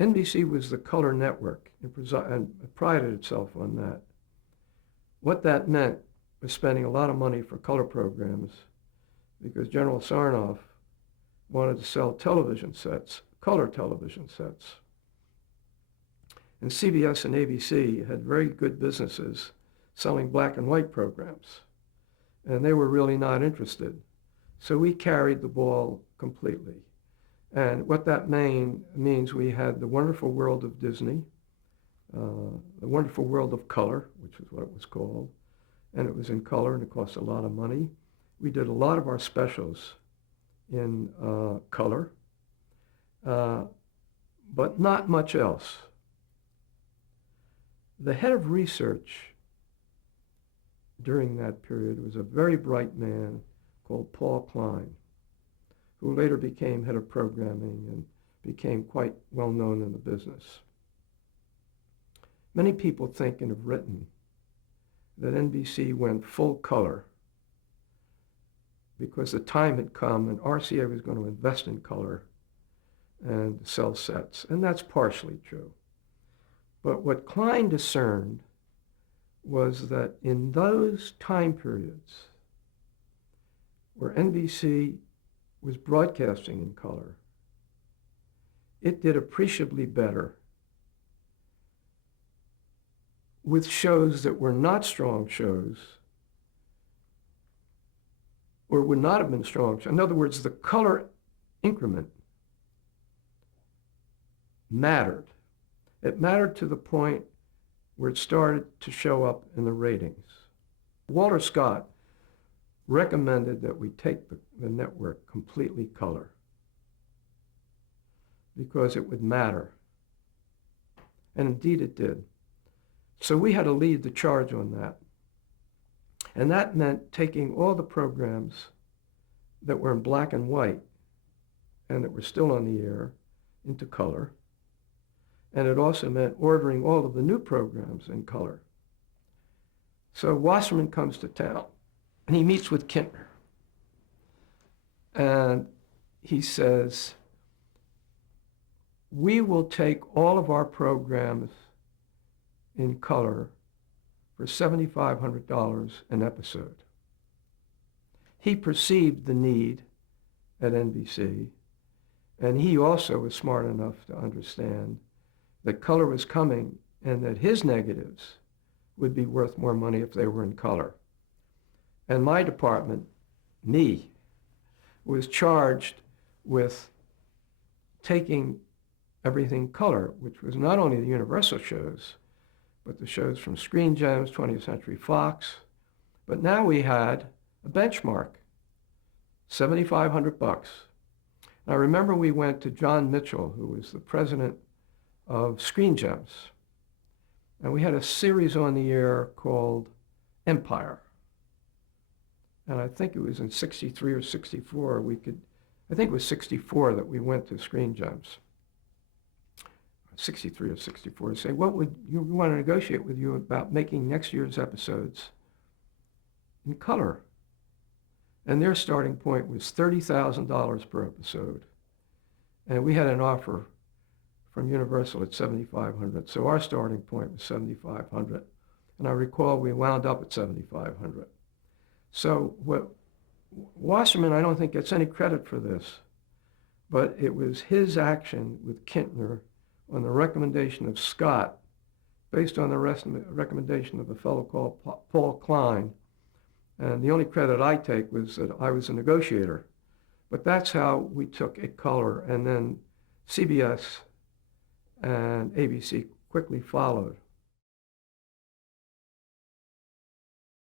NBC was the color network and prided itself on that. What that meant was spending a lot of money for color programs because General Sarnoff wanted to sell television sets, color television sets. And CBS and ABC had very good businesses selling black and white programs, and they were really not interested. So we carried the ball completely. And what that means we had The Wonderful World of Disney, The Wonderful World of Color, which is what it was called, and it was in color and it cost a lot of money. We did a lot of our specials in color, but not much else. The head of research during that period was a very bright man called Paul Klein, who later became head of programming and became quite well known in the business. Many people think and have written that NBC went full color because the time had come and RCA was going to invest in color and sell sets, and that's partially true. But what Klein discerned was that in those time periods where NBC was broadcasting in color, it did appreciably better with shows that were not strong shows or would not have been strong. In other words, the color increment mattered. It mattered to the point where it started to show up in the ratings. Walter Scott recommended that we take the network completely color because it would matter. And indeed it did. So we had to lead the charge on that. And that meant taking all the programs that were in black and white and that were still on the air into color. And it also meant ordering all of the new programs in color. So Wasserman comes to town and he meets with Kintner. And he says, we will take all of our programs in color for $7,500 an episode. He perceived the need at NBC, and he also was smart enough to understand that color was coming and that his negatives would be worth more money if they were in color. And my department, me, was charged with taking everything color, which was not only the Universal shows, but the shows from Screen Gems, 20th Century Fox. But now we had a benchmark, $7,500. I remember we went to John Mitchell, who was the president of Screen Gems, and we had a series on the air called Empire. And I think it was in 63 or 64, I think it was 64 that we went to Screen Gems. 63 or 64, say, what would you want to negotiate with you about making next year's episodes in color? And their starting point was $30,000 per episode. And we had an offer from Universal at $7,500. So our starting point was $7,500. And I recall we wound up at $7,500. So Wasserman, I don't think gets any credit for this, but it was his action with Kintner on the recommendation of Scott, based on the recommendation of a fellow called Paul Klein. And the only credit I take was that I was a negotiator. But that's how we took it color, and then CBS and ABC quickly followed.